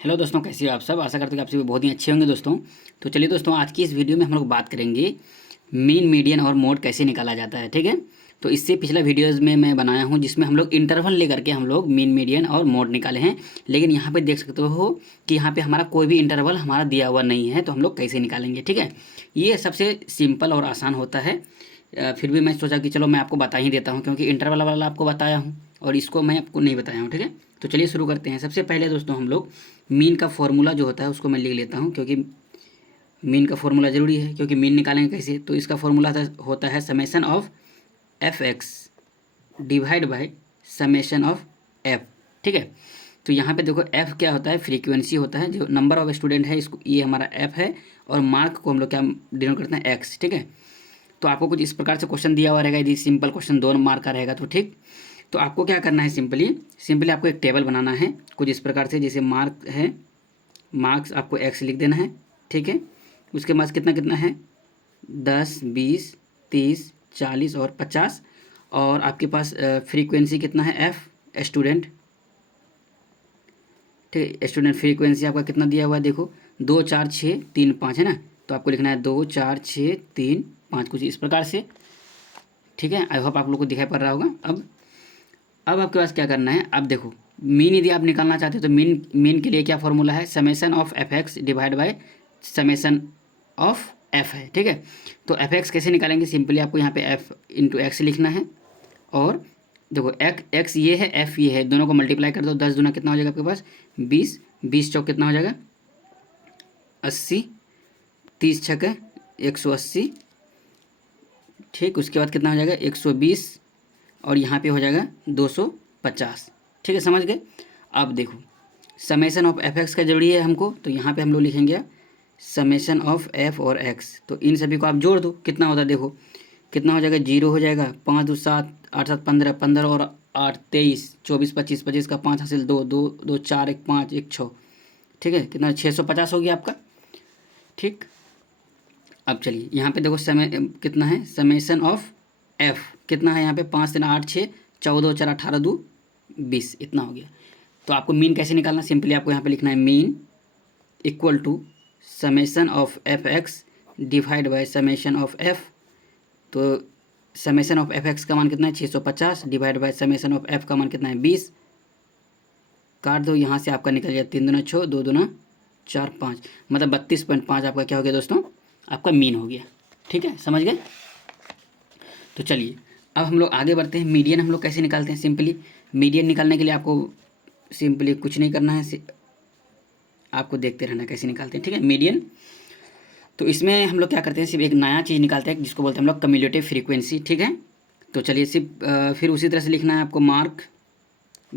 Hello दोस्तों, कैसे हो आप सब। आशा करते हैं कि आप सभी बहुत ही अच्छे होंगे दोस्तों। तो चलिए दोस्तों, आज की इस वीडियो में हम लोग बात करेंगे मीन, मीडियन और मोड कैसे निकाला जाता है। ठीक है, तो इससे पिछला वीडियोज़ में मैं बनाया हूं जिसमें हम लोग इंटरवल लेकर के हम लोग मीन, मीडियन और मोड निकाले हैं। लेकिन यहाँ पे देख सकते हो कि यहाँ पे हमारा कोई भी इंटरवल हमारा दिया हुआ नहीं है, तो हम लोग कैसे निकालेंगे। ठीक है, ये सबसे सिंपल और आसान होता है। फिर भी मैं सोचा कि चलो मैं आपको बता ही देता हूँ, क्योंकि इंटरवल वाला आपको बताया हूँ और इसको मैं आपको नहीं बताया हूँ। ठीक है, तो चलिए शुरू करते हैं। सबसे पहले दोस्तों हम लोग मीन का फॉर्मूला जो होता है उसको मैं लिख लेता हूँ, क्योंकि मीन का फॉर्मूला ज़रूरी है। क्योंकि मीन निकालेंगे कैसे, तो इसका फॉर्मूला होता है summation of F X divide by summation of F. ठीक है, तो यहाँ पे देखो एफ क्या होता है, फ्रीक्वेंसी होता है, जो नंबर ऑफ स्टूडेंट है इसको, ये हमारा एफ है। और मार्क को हम लोग क्या डिनोट करते हैं, एक्स। ठीक है, तो आपको कुछ इस प्रकार से क्वेश्चन दिया हुआ रहेगा। यदि सिंपल क्वेश्चन 2 मार्क का रहेगा तो ठीक। तो आपको क्या करना है, सिंपली आपको एक टेबल बनाना है कुछ इस प्रकार से। जैसे मार्क है, मार्क्स आपको एक्स लिख देना है। ठीक है, उसके बाद कितना कितना है, 10, 20, 30, 40 और 50। और आपके पास फ्रीक्वेंसी कितना है, एफ, स्टूडेंट। ठीक है, स्टूडेंट फ्रीक्वेंसी आपका कितना दिया हुआ है, देखो 2, 4, 6, 3, 5 है ना। तो आपको लिखना है 2, 4, 6, 3, 5 कुछ इस प्रकार से। ठीक है, आई होप आप लोग को दिखाई पड़ रहा होगा। अब आपके पास क्या करना है, अब देखो मीन यदि आप निकालना चाहते हो तो मीन के लिए क्या फॉर्मूला है, summation of F X divide by summation of F है। ठीक है, तो एफ एक्स कैसे निकालेंगे, सिंपली आपको यहाँ पे एफ इंटू एक्स लिखना है। और देखो एक्स ये है, एफ ये है, दोनों को मल्टीप्लाई कर दो। 10 दूना कितना हो जाएगा आपके पास, 20, 20 चौक कितना हो जाएगा, 80, 30 छक 180। ठीक, उसके बाद कितना हो जाएगा, 120 और यहाँ पे हो जाएगा 250। ठीक है, समझ गए। अब देखो समेशन ऑफ एफ एक्स का जरूरी है हमको, तो यहाँ पे हम लोग लिखेंगे समेशन ऑफ एफ और एक्स। तो इन सभी को आप जोड़ दो, कितना होता है देखो, कितना हो जाएगा, 0 हो जाएगा, 5 2 7, 8 7 15, 15 और 8 23, 24 25, 25 का 5 हासिल 2 2 2 4 1 5 1 6। ठीक है, कितना 650 हो गया आपका। ठीक, अब चलिए यहाँ पे देखो समय कितना है, समेशन ऑफ एफ कितना है यहाँ पे, 5 3 8 6 14 4 18 2 20 इतना हो गया। तो आपको मीन कैसे निकालना, सिंपली आपको यहाँ पे लिखना है mean equal to summation of F X divide by summation of F. तो समेशन ऑफ एफ एक्स का मान कितना है, 650 divide by summation of F का मान कितना है, 20। काट दो, यहाँ से आपका निकल गया 3 दूना 6, 2 दूना 4 5, मतलब 32.5 आपका क्या हो गया दोस्तों, आपका मीन हो गया। ठीक है, समझ गए। तो चलिए अब हम लोग आगे बढ़ते हैं। मीडियन हम लोग कैसे निकालते हैं, सिंपली मीडियन निकालने के लिए आपको सिंपली कुछ नहीं करना है, आपको देखते रहना कैसे निकालते हैं। ठीक है, मीडियन, तो इसमें हम लोग क्या करते हैं, सिर्फ एक नया चीज़ निकालते हैं जिसको बोलते हैं हम लोग कम्युलेटिव फ्रीक्वेंसी। ठीक है, तो चलिए सिर्फ फिर उसी तरह से लिखना है आपको, मार्क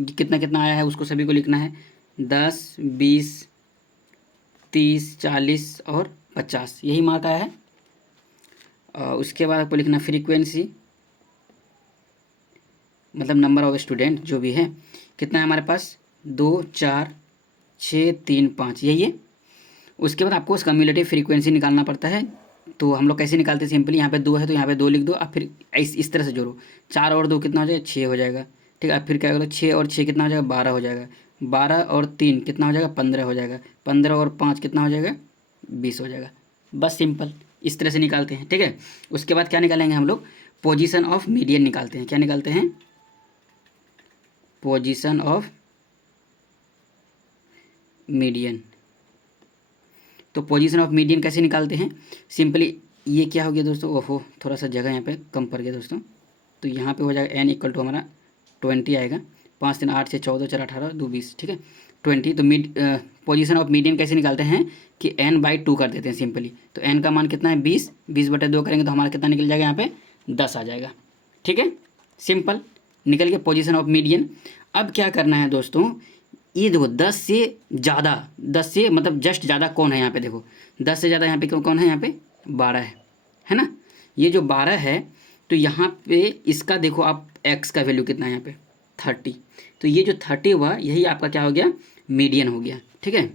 कितना कितना आया है उसको सभी को लिखना है, 10, 20, 30, 40 और 50, यही मार्क आया है। उसके बाद आपको लिखना फ्रीक्वेंसी, मतलब नंबर ऑफ स्टूडेंट जो भी है, कितना है हमारे पास, 2 4 6 3 5, यही है। उसके बाद आपको उस कम्युलेटिव फ्रीक्वेंसी निकालना पड़ता है। तो हम लोग कैसे निकालते हैं, सिंपली यहाँ पे 2 है तो यहाँ पे 2 लिख दो। अब फिर इस तरह से जोड़ो, 4 और 2 कितना हो जाएगा, 6 हो जाएगा। ठीक है, अब फिर क्या करो, 6 और 6 कितना हो जाएगा, 12 हो जाएगा। 12 और 3 कितना हो जाएगा, 15 हो जाएगा। 15 और 5 कितना हो जाएगा, 20 हो जाएगा। बस सिंपल इस तरह से निकालते हैं। ठीक है, उसके बाद क्या निकालेंगे हम लोग, पोजीशन ऑफ मीडियन निकालते हैं। क्या निकालते हैं, पोजीशन ऑफ मीडियन। तो पोजीशन ऑफ मीडियन कैसे निकालते हैं, सिंपली ये क्या हो गया दोस्तों, ओहो थोड़ा सा जगह यहाँ पे कम पड़ गया दोस्तों। तो यहाँ पे हो जाएगा n इक्वल टू हमारा 20 आएगा, 5 3 8 6 14 4 18 2 20। ठीक है, 20। तो पोजीशन ऑफ मीडियन कैसे निकालते हैं कि n/2 कर देते हैं सिंपली। तो n का मान कितना है, 20, 20/2 करेंगे तो हमारा कितना निकल जाएगा, यहाँ पे 10 आ जाएगा। ठीक है, सिंपल निकल गया पोजीशन ऑफ मीडियन। अब क्या करना है दोस्तों, ये देखो 10 से ज़्यादा, 10 से मतलब जस्ट ज़्यादा कौन है यहाँ पे, देखो 10 से ज़्यादा यहाँ पे कौन है, यहाँ पे 12 है ना। ये जो 12 है, तो यहाँ पे इसका देखो आप x का वैल्यू कितना है यहाँ पे, 30। तो ये जो 30 हुआ यही आपका क्या हो गया, मीडियन हो गया। ठीक है,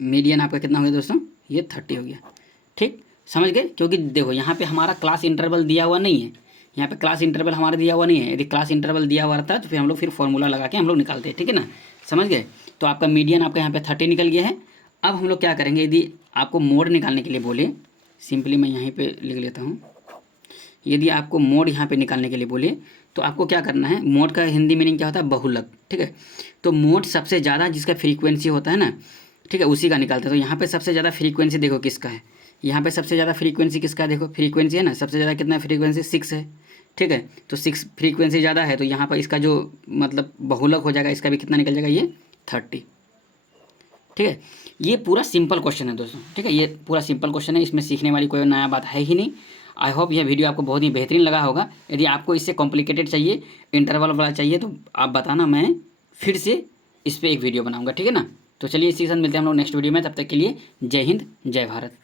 मीडियन आपका कितना हो गया दोस्तों, ये 30 हो गया। ठीक, समझ गए। क्योंकि देखो यहाँ पे हमारा क्लास इंटरवल दिया हुआ नहीं है, यहाँ पे क्लास इंटरवल हमारा दिया हुआ नहीं है। यदि क्लास इंटरवल दिया हुआ रहता है तो फिर हम लोग फिर फॉर्मूला लगा के हम लोग निकालते हैं। ठीक है ना, समझ गए। तो आपका मीडियन आपका यहाँ पे 30 निकल गया है। अब हम लोग क्या करेंगे, यदि आपको मोड निकालने के लिए बोले, सिंपली मैं यहीं पे लिख लेता हूँ, यदि आपको मोड यहाँ पे निकालने के लिए बोले तो आपको क्या करना है, मोड का हिंदी मीनिंग क्या होता है, बहुलक, ठीक है। तो मोड सबसे ज़्यादा जिसका फ्रीक्वेंसी होता है ना, ठीक है, उसी का निकालते हैं। तो यहाँ पे सबसे ज़्यादा फ्रीक्वेंसी देखो किसका है, यहाँ पे सबसे ज़्यादा फ्रीक्वेंसी किसका है, देखो फ्रीक्वेंसी है ना, सबसे ज़्यादा कितना फ्रीक्वेंसी 6 है, ठीक है। तो 6 फ्रीक्वेंसी ज़्यादा है, तो यहाँ पर इसका जो मतलब बहुलक हो जाएगा, इसका भी कितना निकल जाएगा, ये 30, ठीक है। ये पूरा सिंपल क्वेश्चन है दोस्तों, ठीक है, ये पूरा सिंपल क्वेश्चन है, इसमें सीखने वाली कोई नया बात है ही नहीं। आई होप यह वीडियो आपको बहुत ही बेहतरीन लगा होगा। यदि आपको इससे कॉम्प्लिकेटेड चाहिए, इंटरवल वाला चाहिए, तो आप बताना, मैं फिर से इस पर एक वीडियो बनाऊंगा, ठीक है ना। तो चलिए इसी के साथ मिलते हैं हम लोग नेक्स्ट वीडियो में, तब तक के लिए जय हिंद जय भारत।